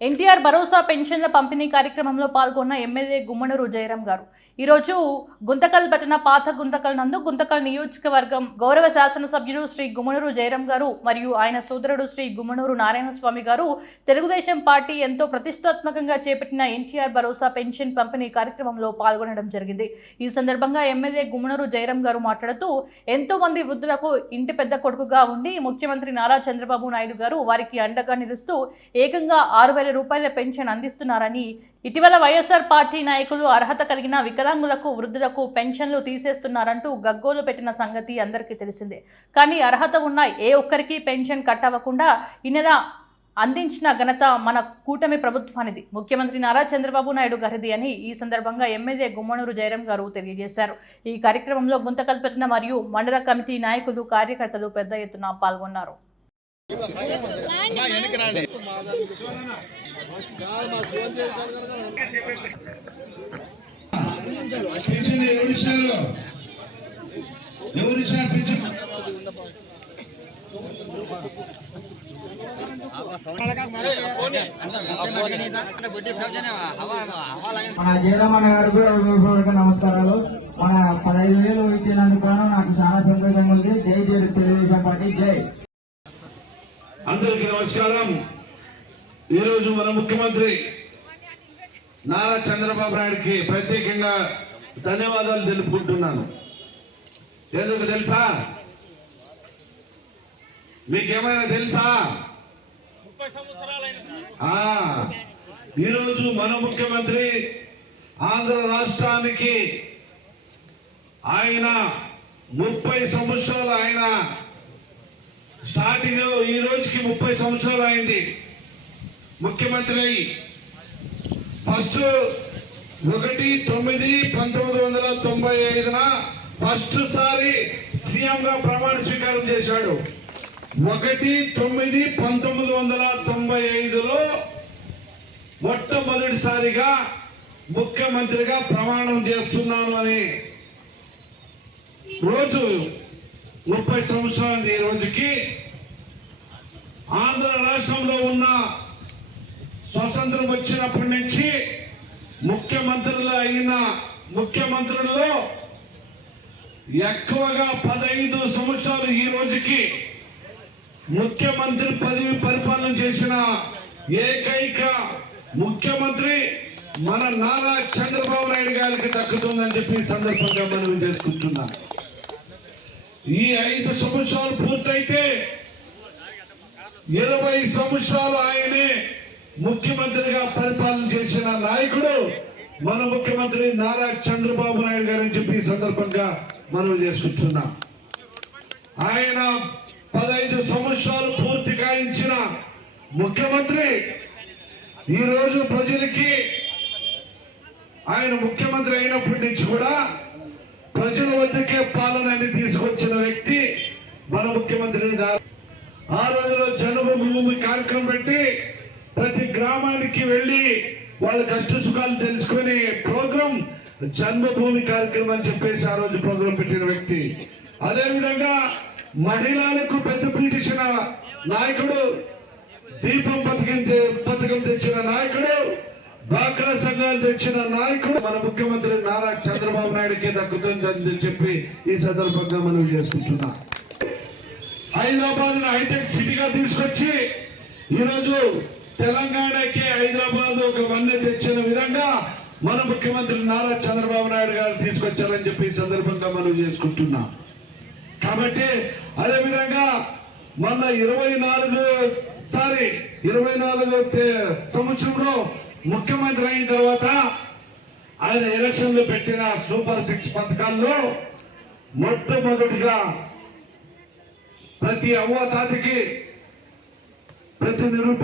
ఎన్టీఆర్ భరోసా పెన్షన్ల పంపిణీ కార్యక్రమంలో పాల్గొన్న ఎమ్మెల్యే గుమ్మనూరు జయరాం గారు. ఈరోజు గుంతకల్ పట్టణ పాత గుంతకల్ నందు గుంతకల్ నియోజకవర్గం గౌరవ శాసనసభ్యుడు శ్రీ గుమ్మనూరు జయరాం గారు మరియు ఆయన సోదరుడు శ్రీ గుమ్మనూరు నారాయణ స్వామి గారు తెలుగుదేశం పార్టీ ఎంతో ప్రతిష్టాత్మకంగా చేపట్టిన ఎన్టీఆర్ భరోసా పెన్షన్ పంపిణీ కార్యక్రమంలో పాల్గొనడం జరిగింది. ఈ సందర్భంగా ఎమ్మెల్యే గుమ్మనూరు జయరాం గారు మాట్లాడుతూ ఎంతో మంది వృద్ధులకు ఇంటి పెద్ద కొడుకుగా ఉండి ముఖ్యమంత్రి నారా చంద్రబాబు నాయుడు గారు వారికి అండగా నిలుస్తూ ఏకంగా ఆరు వేల రూపాయల పెన్షన్ అందిస్తున్నారని ఇటీవల వైఎస్ఆర్ పార్టీ నాయకులు అర్హత కలిగిన వికలాంగులకు వృద్ధులకు పెన్షన్లు తీసేస్తున్నారంటూ గగ్గోలు పెట్టిన సంగతి అందరికీ తెలిసిందే. కానీ అర్హత ఉన్న ఏ ఒక్కరికి పెన్షన్ కట్ అవ్వకుండా ఈ నెల అందించిన ఘనత మన కూటమి ప్రభుత్వానిది. ముఖ్యమంత్రి నారా చంద్రబాబు నాయుడు గారిది అని ఈ సందర్భంగా ఎమ్మెల్యే గుమ్మనూరు జయరాం గారు తెలియజేశారు. ఈ కార్యక్రమంలో గుంతకల్పట్న మరియు మండల కమిటీ నాయకులు కార్యకర్తలు పెద్ద ఎత్తున పాల్గొన్నారు. మన జయరామన్న గారు కూడా నమస్కారాలు. మన పదహైదు వేలు ఇచ్చినందుకు నాకు చాలా సంతోషంగా ఉంది. జై జై తెలుగుదేశం పార్టీ జై. అందరికీ నమస్కారం. ఈరోజు మన ముఖ్యమంత్రి నారా చంద్రబాబు నాయుడుకి ప్రత్యేకంగా ధన్యవాదాలు తెలుపుకుంటున్నాను. ఎందుకు తెలుసా? మీకేమైనా తెలుసా? ఈరోజు మన ముఖ్యమంత్రి ఆంధ్ర రాష్ట్రానికి ఆయన ముప్పై సంవత్సరాలు ఆయన స్టార్టింగ్ ఈ రోజుకి ముప్పై సంవత్సరాలు అయింది. ముఖ్యమంత్రి అయి ఫస్ట్ ఒకటి తొమ్మిది పంతొమ్మిది వందల తొంభై ఐదున ఫస్ట్ సారి సీఎంగా ప్రమాణ స్వీకారం చేశాడు. ఒకటి తొమ్మిది పంతొమ్మిది వందల తొంభై ఐదులో మొట్టమొదటిసారిగా ముఖ్యమంత్రిగా ప్రమాణం చేస్తున్నాను అని రోజు ముప్పై సంవత్సరాలు ఈ రోజుకి. ఆంధ్ర రాష్ట్రంలో ఉన్న స్వతంత్రం వచ్చినప్పటి నుంచి ముఖ్యమంత్రులు అయిన ముఖ్యమంత్రుల్లో ఎక్కువగా పదహైదు సంవత్సరాలు ఈ రోజుకి ముఖ్యమంత్రి పదవి పరిపాలన చేసిన ఏకైక ముఖ్యమంత్రి మన నారా చంద్రబాబు నాయుడు గారికి దక్కుతుందని చెప్పి సందర్భంగా మనం చేసుకుంటున్నాం. ఈ ఐదు సంవత్సరాలు పూర్తయితే ఇరవై సంవత్సరాలు ఆయనే ముఖ్యమంత్రిగా పరిపాలన చేసిన నాయకుడు మన ముఖ్యమంత్రి నారా చంద్రబాబు నాయుడు గారని చెప్పి ఈ సందర్భంగా మనం చేసుకుంటున్నాం. ఆయన పదహైదు సంవత్సరాలు పూర్తి కాయించిన ముఖ్యమంత్రి ఈరోజు ప్రజలకి ఆయన ముఖ్యమంత్రి అయినప్పటి నుంచి కూడా ప్రజల వద్దకే పాలనని తీసుకొచ్చిన వ్యక్తి మన ముఖ్యమంత్రి ఆ రోజులో జన్మభూమి కార్యక్రమం పెట్టి ప్రతి గ్రామానికి వెళ్ళి వాళ్ళ కష్ట సుఖాలు తెలుసుకునే ప్రోగ్రాం జన్మభూమి కార్యక్రమం అని చెప్పేసి ఆ రోజు ప్రోగ్రాం పెట్టిన వ్యక్తి. అదేవిధంగా మహిళలకు పెద్ద పీటించిన నాయకుడు దీపం పథకం పథకం తెచ్చిన నాయకుడు డ్వాక్రా సంఘాలు తెచ్చిన నాయకుడు. మన ముఖ్యమంత్రి నారా చంద్రబాబు నాయుడుకే దక్కుతుందని చెప్పి ఈ సందర్భంగా మనం చేసుకుంటున్నాం. హైదరాబాద్ హైటెక్ సిటీగా తీసుకొచ్చి ఈరోజు తెలంగాణకి హైదరాబాద్ ఒక వన్నె తెచ్చిన విధంగా మన ముఖ్యమంత్రి నారా చంద్రబాబు నాయుడు గారు తీసుకొచ్చారని చెప్పి ఈ సందర్భంగా మనం చేసుకుంటున్నాం. కాబట్టి అదే విధంగా మొన్న ఇరవై నాలుగు సారీ ఇరవై నాలుగు సంవత్సరంలో ముఖ్యమంత్రి అయిన తర్వాత ఆయన ఎలక్షన్లు పెట్టిన సూపర్ సిక్స్ పథకాల్లో మొట్టమొదటిగా ప్రతి అవ్వ తాతకి ప్రతి నిరూప